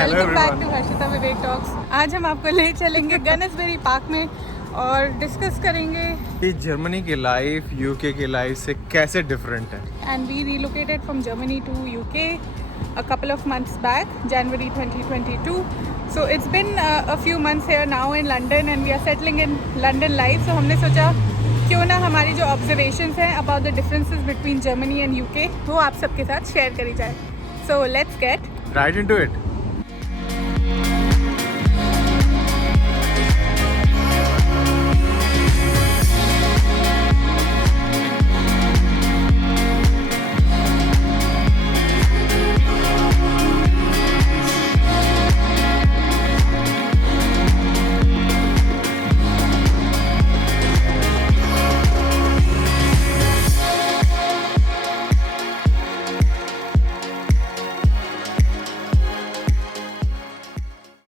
Welcome back to Harshita Vivek talks. आज हम आपको ले चलेंगे गनेसबेरी पार्क में और डिस्कस करेंगे कि जर्मनी की लाइफ यूके की लाइफ से कैसे डिफरेंट है। And we relocated from Germany to UK a couple of months back, January 2022. So it's been a few months here now in London and we are settling in London life. So हमने सोचा क्यों ना हमारी जो observations हैं about the differences between Germany and UK वो आप सबके साथ शेयर करी जाए. So let's get right into it.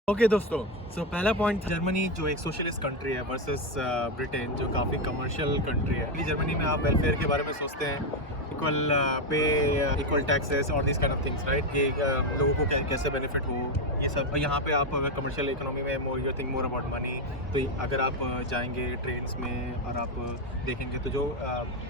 Okay दोस्तों, सो पहला पॉइंट, जर्मनी जो एक सोशलिस्ट कंट्री है वर्सेस ब्रिटेन जो काफ़ी कमर्शियल कंट्री है। कि जर्मनी में आप वेलफेयर के बारे में सोचते हैं, इक्वल पे, इक्वल टैक्सेस और this kind of things, right, कि लोगों को कैसे बेनिफिट हो, ये सब। यहाँ पे आप अगर कमर्शियल इकोनॉमी में more you think more about money, तो अगर आप जाएंगे ट्रेन्स में और आप देखेंगे तो जो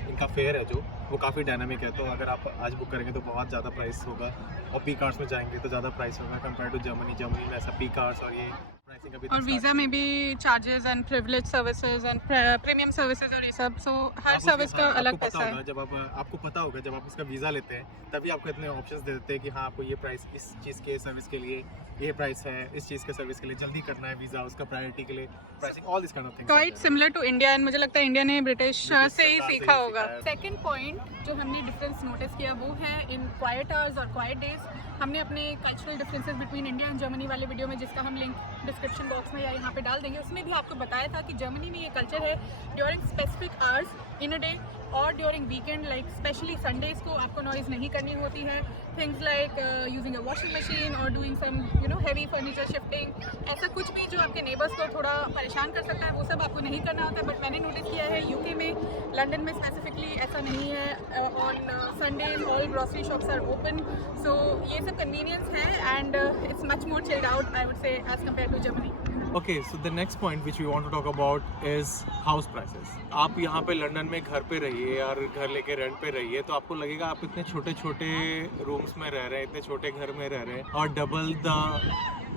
इनका फेयर है जो वो काफ़ी डायनामिक है। तो अगर आप आज बुक करेंगे तो बहुत ज़्यादा प्राइस होगा और पी कार्स में जाएंगे तो ज़्यादा प्राइस होगा कंपेयर टू जर्मनी में ऐसा पी कार्स और ये प्राइसिंग अभी और वीज़ा में भी charges and privilege services and premium services और ये सब। सो हर सर्विस का अलग पैसा है। जब आपको पता होगा जब आप इसका वीज़ा लेते हैं तभी आपको इतने ऑप्शंस दे देते हैं कि हाँ आपको ये प्राइस इस चीज़ के सर्विस के लिए ये प्राइस है, इस चीज़ के सर्विस के लिए जल्दी करना है वीज़ा, उसका प्रायोरिटी के लिए pricing, all this kind of things. Quite similar to India and मुझे लगता है इंडिया ने ब्रिटिश से ही सीखा होगा। सेकंड पॉइंट जो हमने डिफरेंस नोटिस किया वो है इन क्वाइट आवर्स और क्वाइट डेज। हमने अपने cultural differences between India and Germany वाले वीडियो में, जिसका हम लिंक डिस्क्रिप्शन बॉक्स में या यहाँ पे डाल देंगे, उसमें भी आपको बताया था कि जर्मनी में ये कल्चर है during specific hours in a day और during weekend like specially Sundays को आपको नॉइज़ नहीं करनी होती है। Things like using a washing machine और doing some heavy furniture shifting, ऐसा कुछ भी जो आपके नेबर्स को थोड़ा परेशान कर सकता है वो सब आपको नहीं करना होता है। बट मैंने नोटिस किया है यूके में, लंदन में स्पेसिफिकली ऐसा नहीं है। On Sundays all grocery shops are open, so ये सब कन्वीनियंस है and it's much more chilled out I would say as compare to Germany. Okay, so the next point which we want to talk about is house prices. आप यहाँ पे London में घर पे रहिए और घर लेके रेंट पे रहिए तो आपको लगेगा आप इतने छोटे छोटे रूम्स में रह रहे हैं, इतने छोटे घर में रह रहे हैं और डबल द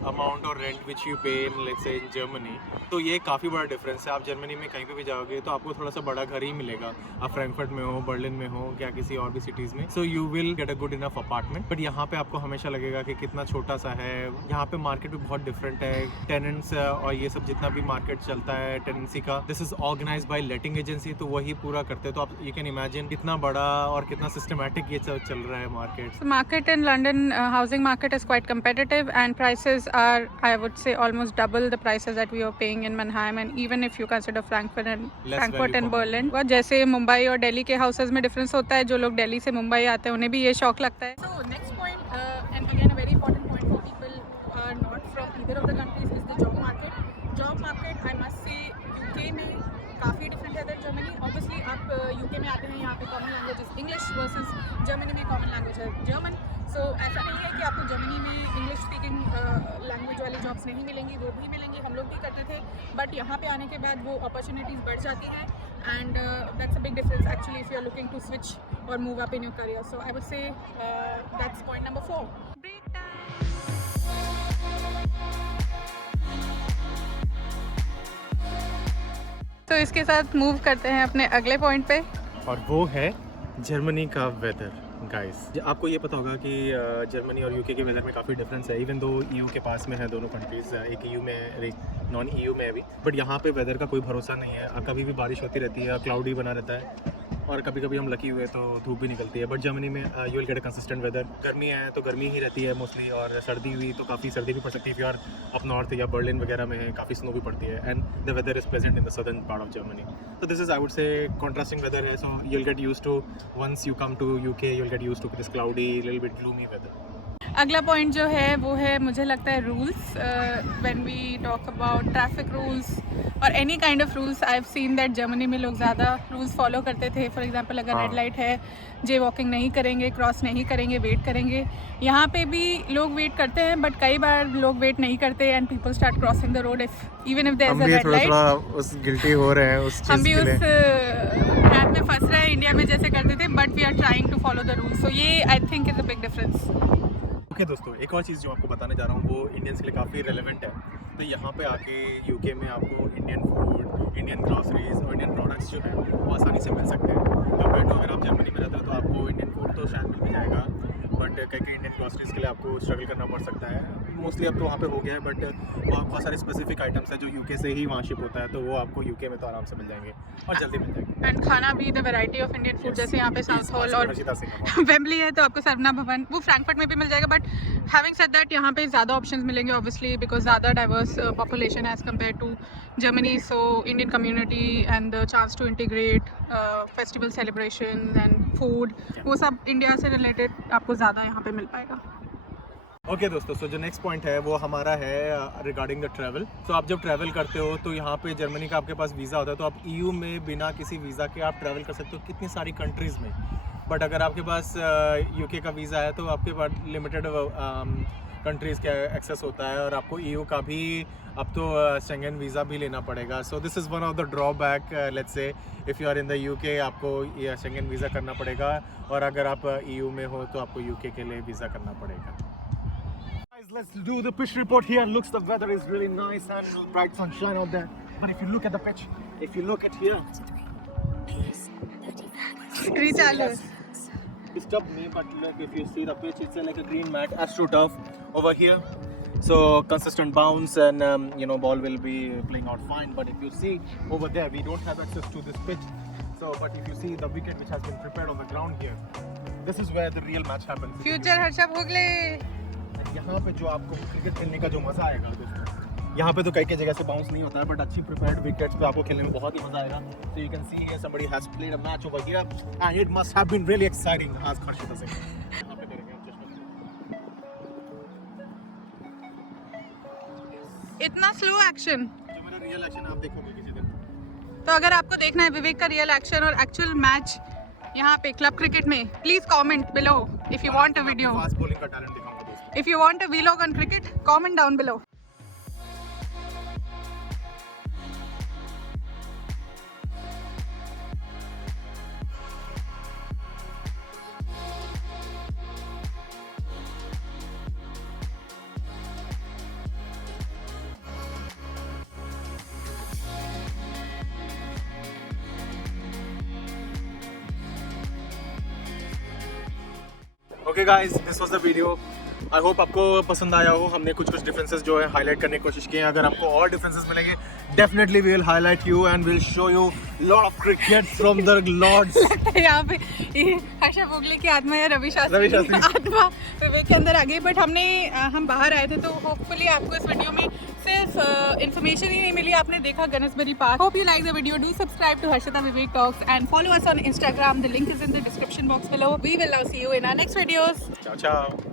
अमाउंट और रेंट विच यू पे in let's say in Germany. तो ये काफ़ी बड़ा डिफरेंस है। आप जर्मनी में कहीं पे भी जाओगे तो आपको थोड़ा सा बड़ा घर ही मिलेगा, आप फ्रैंकफर्ट में हो, बर्लिन में हो या किसी और भी सिटीज़ में। सो you will get a good enough apartment. But यहाँ पे आपको हमेशा लगेगा कि कितना छोटा सा है। यहाँ पे मार्केट भी बहुत डिफरेंट है। टेनेंट्स और ये सब जितना भी मार्केट चलता है टेनेंसी का, this is organised by letting agency, तो वही पूरा करते हैं। तो आप यू कैन इमेजिन कितना बड़ा और कितना सिस्टमैटिक ये सब चल रहा है market. Market in London, housing market is quite competitive and prices are, I would say, almost double the prices that we were paying in Mannheim, and even if you consider Frankfurt and Berlin. और जैसे मुंबई और दिल्ली के houses में difference होता है, जो लोग दिल्ली से मुंबई आते हैं उन्हें भी ये शौक लगता है। So next point and again a very important point for people who are not from either of the countries is the job market. Job market I must say UK में काफ़ी डिफरेंट है देन जर्मनी। ऑब्वियसली आप UK में आते हैं, यहाँ पे common language is English versus Germany में कॉमन लैंग्वेज है जर्मन। सो ऐसा नहीं है कि आपको जर्मनी में इंग्लिश स्पीकिंग लैंग्वेज वाली जॉब्स नहीं मिलेंगी, वो भी मिलेंगी, हम लोग भी करते थे। बट यहाँ पे आने के बाद वो अपॉर्चुनिटीज़ बढ़ जाती हैं and that's a big difference actually if you are looking to switch और move up in your career. So I would say that's point number 4। Break time. तो इसके साथ मूव करते हैं अपने अगले पॉइंट पे और वो है जर्मनी का वेदर। गाइस, आपको ये पता होगा कि जर्मनी और यूके के वेदर में काफ़ी डिफरेंस है। इवन दो ईयू के पास में है दोनों कंट्रीज़, एक ईयू में है एक नॉन ईयू में है भी। बट यहाँ पे वेदर का कोई भरोसा नहीं है, कभी भी बारिश होती रहती है, क्लाउडी बना रहता है और कभी कभी हम लकी हुए तो धूप भी निकलती है। बट जर्मनी में you will get a consistent weather. गर्मी है तो गर्मी ही रहती है मोस्टली, और सर्दी हुई तो काफ़ी सर्दी भी पड़ सकती है। फिर अप नॉर्थ या बर्लिन वगैरह में है काफ़ी स्नो भी पड़ती है and the weather is present in the southern part of Germany. तो this is I would say contrasting weather है। So you will get used to, once you come to UK you will get used to this cloudy little bit gloomy weather. अगला point जो है वो है मुझे लगता है rules. When we talk about traffic rules और any kind of rules, I have seen that Germany में लोग ज़्यादा रूल्स फॉलो करते थे. फॉर एग्जांपल अगर रेड लाइट है, जे वॉकिंग नहीं करेंगे, क्रॉस नहीं करेंगे, वेट करेंगे. यहाँ पे भी लोग वेट करते हैं, बट कई बार लोग वेट नहीं करते and people start crossing the road even if there is a red light. उस गिल्टी हो रहे हैं उस चीज के लिए. हम भी उस ट्रैप में फंस रहे हैं इंडिया में जैसे करते थे, but we are trying to follow the rules. So ये I think is a big difference. Okay दोस्तों, एक और चीज़ जो आपको बताने जा रहा हूँ वो इंडियंस के लिए काफ़ी रेलेवेंट है. तो यहाँ पे आके यूके में आपको इंडियन फूड, इंडियन ग्रॉसरीज और इंडियन प्रोडक्ट्स जो है वो आसानी से मिल सकते हैं. कंपेयर टू अगर आप जर्मनी में रहते हो तो आपको इंडियन फूड तो शायद मिल भी जाएगा, बट कई इंडियन ग्रॉसरीज के लिए आपको स्ट्रगल करना पड़ सकता है. मोस्टली अब तो वहाँ पे हो गया है, बट बहुत सारे स्पेसिफिक आइटम्स हैं जो यूके से ही वहाँ शिप होता है, तो वो आपको यूके में तो आराम से मिल जाएंगे और जल्दी मिल जाएंगे. एंड खाना भी the variety of Indian food, जैसे यहाँ पे साउथ हॉल और वेम्बली है तो आपको सरवना भवन, वो फ्रैंकफर्ट में भी मिल जाएगा. बट हैविंग सेड दैट यहाँ पे ज़्यादा ऑप्शंस मिलेंगे ऑब्वियसली बिकॉज ज़्यादा diverse population as compare to Germany. So Indian community and the chance to integrate festival celebration and food, वो सब इंडिया से रिलेटेड आपको ज़्यादा यहाँ पे मिल पाएगा. ओके दोस्तों, सो जो नेक्स्ट पॉइंट है वो हमारा है रिगार्डिंग द ट्रैवल. तो आप जब ट्रैवल करते हो तो यहाँ पे जर्मनी का आपके पास वीज़ा होता है, तो आप ईयू में बिना किसी वीज़ा के आप ट्रैवल कर सकते हो कितनी सारी कंट्रीज़ में. बट अगर आपके पास यूके का वीज़ा है तो आपके पास लिमिटेड कंट्रीज़ का एक्सेस होता है और आपको ईयू का भी अब तो शेंगन वीज़ा भी लेना पड़ेगा. So this is one of the drawback. Let's say if you are in the UK आपको शेंगन वीज़ा करना पड़ेगा, और अगर आप ईयू में हो तो आपको यूके के लिए वीज़ा करना पड़ेगा. Let's do the pitch report here. Looks the weather is really nice and bright sunshine out there. But if you look at the pitch, if you look at here, screen चालू है. disturb me. But look, if you see the pitch, it's like a green mat, AstroTurf over here. So consistent bounce and ball will be playing out fine. But if you see over there, we don't have access to this pitch. So, but if you see the wicket which has been prepared on the ground here, this is where the real match happens. Future Harsha Bhogle. यहाँ पे जो आपको cricket खेलने का जो मजा आएगा दोस्तों, यहाँ पे तो कई जगह से बाउंस नहीं होता है, बट अच्छी प्रिपेयर्ड विकेट्स पे आपको खेलने में बहुत ही मजा आएगा. So you can see here somebody has played a match over here and it must have been really exciting. आज खर्शिता से यहाँ पे करेंगे चश्मा. इतना स्लो एक्शन. जो मेरा रियल एक्शन आप देखोगे किसी दिन. तो अगर आपको देखना है विवेक का रियल एक्शन और एक्चुअल मैच यहाँ पे क्लब क्रिकेट में, please comment below if you want a video. Fast bowling का टैलेंट दिखाऊंगा दोस्तों. If you want a vlog on cricket, comment down below. Okay guys, this was the video. I hope आपको पसंद आया हो. हमने कुछ डिफरेंसेस जो है हाईलाइट करने की कोशिश की हैं. अगर आपको और डिफरेंसेस मिलेंगे definitely we will highlight you and will show you lot of cricket from the Lord's. यहाँ पे ये हर्षा भोगले की आत्मा या रवि शास्त्री आत्मा विवेक के अंदर आ गई. बट हम बाहर आए थे तो होपफुली आपको इस वीडियो में सिर्फ इन्फॉर्मेशन ही नहीं मिली, आपने देखा Ganeshbari park. Hope you like the video. Do subscribe to Harshita Vivek talks and follow us on Instagram. The link is in the description box below. We will now see you in our next videos. Ciao ciao.